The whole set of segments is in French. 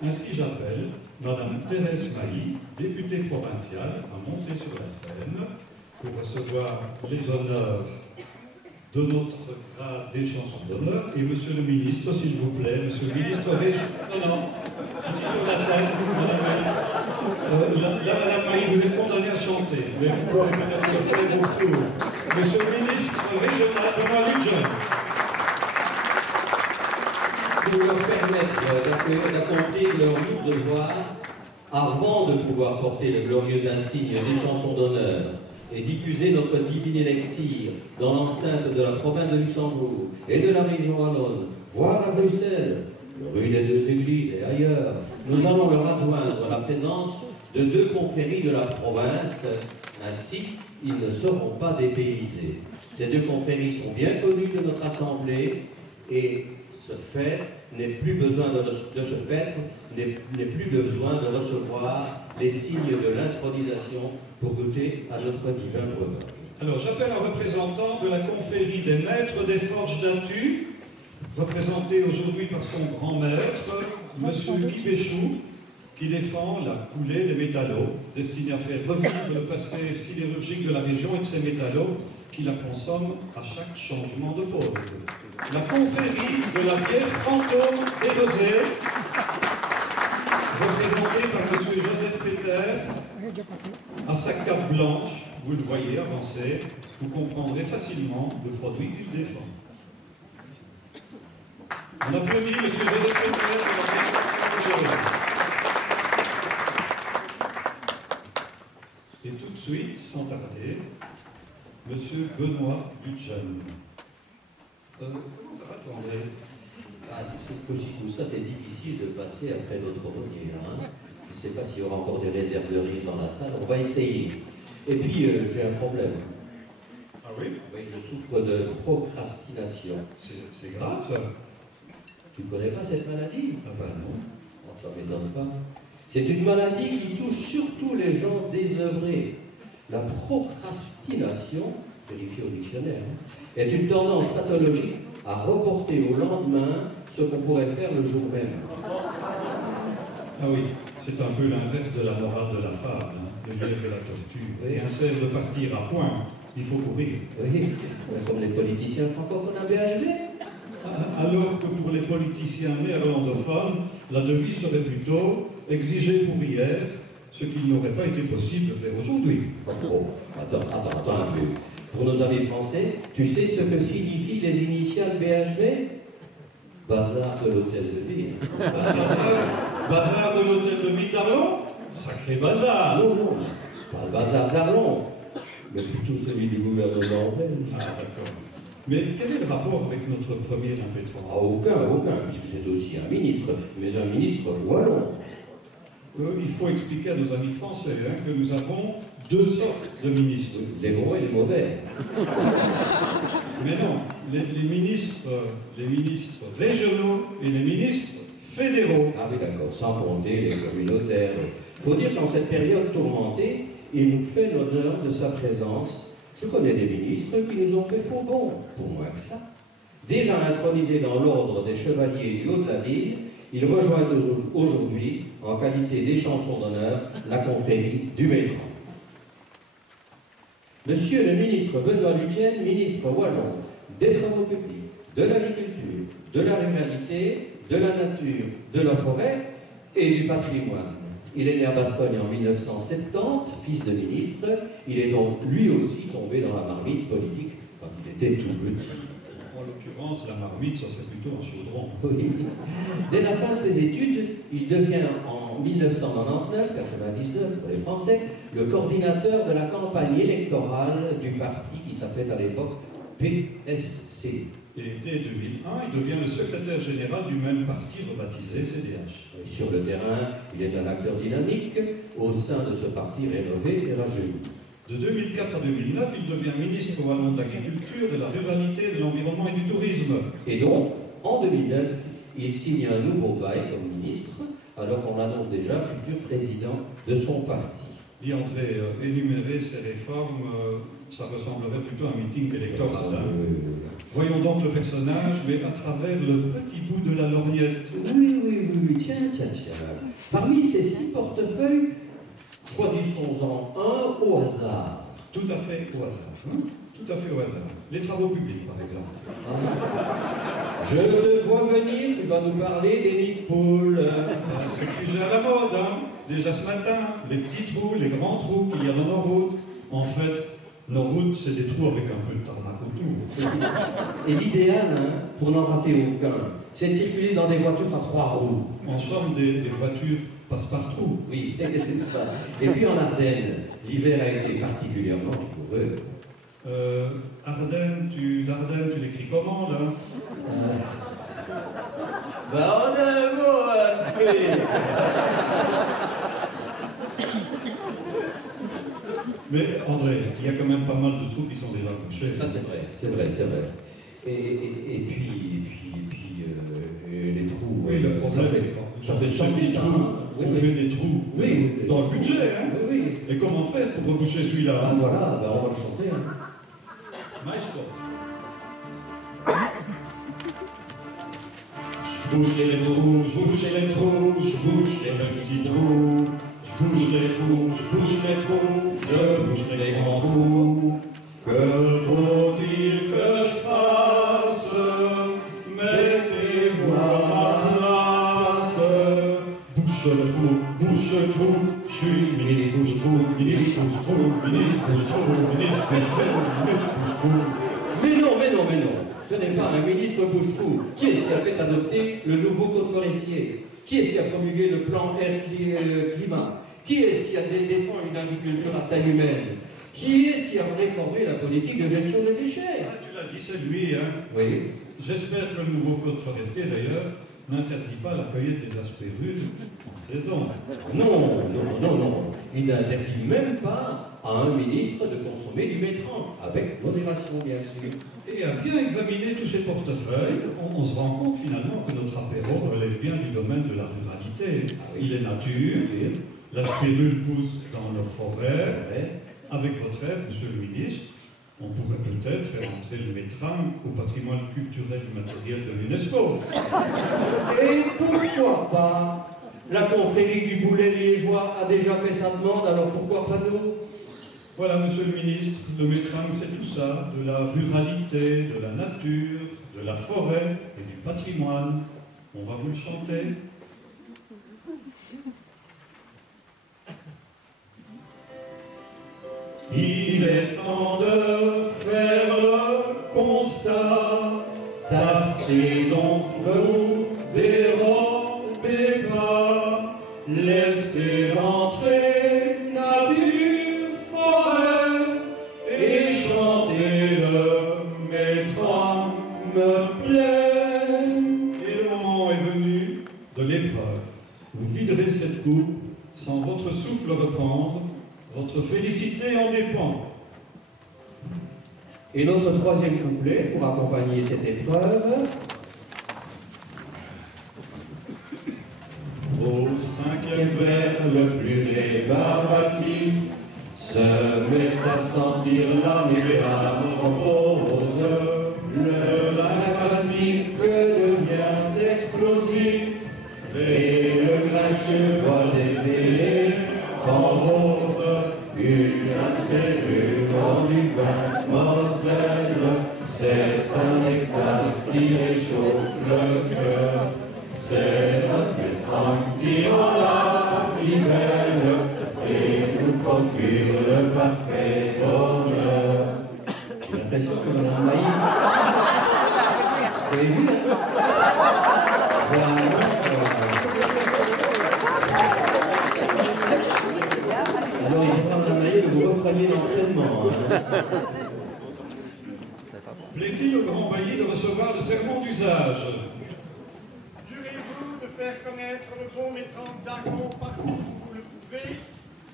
Ainsi, j'appelle Madame Thérèse Mailly, députée provinciale, à monter sur la scène pour recevoir les honneurs de notre grade des chansons d'honneur. Et Monsieur le ministre, s'il vous plaît, Monsieur le ministre, ici sur la scène, Madame Mailly. Là, Madame Mailly, vous êtes condamnée à chanter. Mais vous pouvez peut-être le faire au tour. Monsieur le ministre régional, Benoît Ludgen. Pour leur permettre d'accomplir leur lourd devoir avant de pouvoir porter le glorieux insigne des chansons d'honneur et diffuser notre divine élixir dans l'enceinte de la province de Luxembourg et de la région wallonne, voire à Bruxelles, rue des Deux Églises et ailleurs, nous allons leur adjoindre la présence de 2 confréries de la province. Ainsi, ils ne seront pas dépaysés. Ces 2 confréries sont bien connues de notre assemblée et ce fait n'est plus besoin de recevoir les signes de l'intronisation pour goûter à notre divin breuvage. Alors, j'appelle un représentant de la confrérie des maîtres des forges d'Atu, représenté aujourd'hui par son grand maître, M. Guy Béchou, qui défend la coulée des métallos, destinée à faire revivre le passé sidérurgique de la région et de ces métallos qui la consomment à chaque changement de pause. La confrérie de la bière fantôme dégosée, représentée par M. Joseph Peter, à sa cape blanche, vous le voyez avancer, vous comprendrez facilement le produit qu'il défend. On applaudit M. Joseph Peter de la bière dégosée. Et tout de suite, sans tarder, M. Benoît Ludgen. Comment ça va, toi, André? Tout ça, c'est difficile de passer après notre premier. Hein. Je ne sais pas s'il y aura encore des réserves de rire dans la salle. On va essayer. Et puis, j'ai un problème. Ah oui? Oui, je souffre de procrastination. C'est grave, ça. Tu ne connais pas cette maladie? Ah ben non. Oh, ça ne m'étonne pas. C'est une maladie qui touche surtout les gens désœuvrés. La procrastination, vérifié au dictionnaire, est une tendance pathologique à reporter au lendemain ce qu'on pourrait faire le jour même. Ah oui, c'est un peu l'inverse de la morale de la fable, hein, de lire de la tortue. Et un sert de partir à point, il faut courir. Oui, comme les politiciens francophones à BHV. Alors que pour les politiciens néerlandophones, la devise serait plutôt exiger pour hier ce qu'il n'aurait pas été possible de faire aujourd'hui. Oh, attends un peu. Pour nos amis français, tu sais ce que signifient les initiales BHV? Bazar de l'hôtel de ville. Bazar de l'hôtel de ville d'Arlon? Sacré bazar! Non, pas le bazar d'Arlon, mais plutôt celui du gouvernement belge. Ah, d'accord. Mais quel est le rapport avec notre premier impétrant? Ah, aucun, puisque c'est aussi un ministre, mais un ministre wallon. Il faut expliquer à nos amis français que nous avons 2 sortes de ministres. Les bons et les mauvais. Mais non, les ministres régionaux et les ministres fédéraux. Ah oui, d'accord, sans compter les communautaires. Il faut dire qu'en cette période tourmentée, il nous fait l'honneur de sa présence. Je connais des ministres qui nous ont fait faux bond, pour moins que ça. Déjà intronisés dans l'ordre des chevaliers du haut de la ville, ils rejoignent aujourd'hui, en qualité des chansons d'honneur, la confrérie du Métran. Monsieur le ministre Benoît Ludgen, ministre wallon des Travaux publics, de l'agriculture, de la ruralité, de la nature, de la forêt et du patrimoine. Il est né à Bastogne en 1970, fils de ministre. Il est donc lui aussi tombé dans la marmite politique quand il était tout petit. En l'occurrence, la marmite, ça serait plutôt un chaudron. Oui. Dès la fin de ses études, il devient en 1999 pour les Français, le coordinateur de la campagne électorale du parti qui s'appelait à l'époque PSC. Et dès 2001, il devient le secrétaire général du même parti rebaptisé CDH. Sur le terrain, il est un acteur dynamique au sein de ce parti rénové et rajeuni. De 2004 à 2009, il devient ministre wallon de l'agriculture, de la ruralité, de l'environnement et du tourisme. Et donc, en 2009, il signe un nouveau bail comme ministre, alors qu'on annonce déjà futur président de son parti. Dit André, énumérer ces réformes, ça ressemblerait plutôt à un meeting électoral. Ah, Hein. oui. Voyons donc le personnage, mais à travers le petit bout de la lorgnette. Oui, tiens. Parmi ces 6 portefeuilles, choisissons-en un au hasard. Tout à fait au hasard. Hein? Tout à fait au hasard. Les travaux publics, par exemple. Ah. Je te vois venir, tu vas nous parler des nids de poules. C'est le sujet à la mode, hein. Déjà ce matin, les petits trous, les grands trous qu'il y a dans nos routes. En fait, nos routes, c'est des trous avec un peu de tarmac autour. Et l'idéal, hein, pour n'en rater aucun, c'est de circuler dans des voitures à 3 roues. En somme, des voitures passe-partout. Oui, c'est ça. Et puis en Ardennes, l'hiver a été particulièrement rigoureux. Ardennes, tu l'écris comment, là? On a un mot à faire. Mais André, il y a quand même pas mal de trous qui sont déjà bouchés. Ça c'est vrai. Et puis les trous. Oui, le problème, c'est ça fait que ces petits trous, on fait des trous dans le budget. Hein. Oui. Et comment faire pour reboucher celui-là? Ah voilà, on va le chanter. Hein. Maestro. Je bouge les trous, je bouge les petits trous. Je bouge les trous, je bouge les grands trous. Que faut-il que je fasse? Mettez-vous à ma place. Bouche le trou, je suis ministre bouche-trou, ministre bouche-trou, ministre bouche-trou, ministre bouche-trou. Mais non, ce n'est pas un ministre bouche-trou. Qui est-ce qui a fait adopter le nouveau code forestier? Qui est-ce qui a promulgué le plan air-climat? Qui est-ce qui a défendu une agriculture à taille humaine? Qui est-ce qui a réformé la politique de gestion des déchets? Tu l'as dit, c'est lui, hein. Oui. J'espère que le nouveau code forestier, d'ailleurs, n'interdit pas la cueillette des aspérules en saison. Non. Il n'interdit même pas à un ministre de consommer du métran, avec modération, bien sûr. Et à bien examiner tous ces portefeuilles, on se rend compte finalement que notre apéro relève bien du domaine de la ruralité. Il est nature, la spirule pousse dans nos forêts. Avec votre aide, monsieur le ministre, on pourrait peut-être faire entrer le métran au patrimoine culturel immatériel de l'UNESCO. Et pourquoi pas? La confrérie du boulet liégeois a déjà fait sa demande, alors pourquoi pas nous? Voilà, monsieur le ministre, le métran, c'est tout ça, de la ruralité, de la nature, de la forêt et du patrimoine. On va vous le chanter. Il est temps de faire le constat, tastez donc vous, dérobez pas, laissez entrer nature, forêt, et chantez le métran me plaît. Et le moment est venu de l'épreuve. Vous viderez cette coupe sans votre souffle reprendre. Votre félicité en dépend. Et notre troisième couplet, pour accompagner cette épreuve. Au cinquième vers, le plus rébarbatif se met à sentir la métamorphose. Le lymphatique devient explosif et le grincheux voit des éléphants roses. Une aspérule en du vin Moselle, c'est un nectar qui réchauffe le cœur. C'est notre métran qui rend la vie belle et nous procure le parfait bonheur. J'ai l'impression que Mme Maïs. Vous avez vu? Alors il faudra Mme Maïs que vous repreniez l'entraînement. Plaît-il au grand bailli de recevoir le serment d'usage? Jurez-vous de faire connaître le bon métran d'Argon partout où vous le pouvez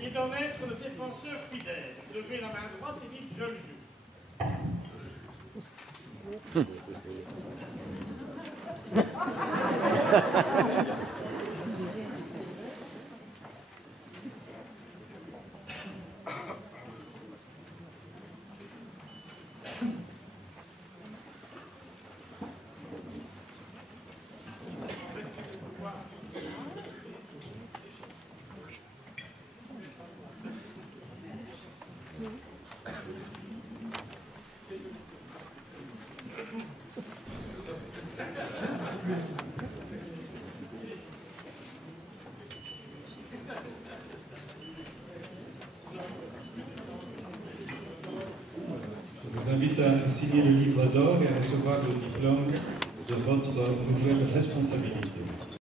et d'en être le défenseur fidèle. Levez la main droite et dites « je le jure ». vous invite à signer le livre d'or et à recevoir le diplôme de votre nouvelle responsabilité.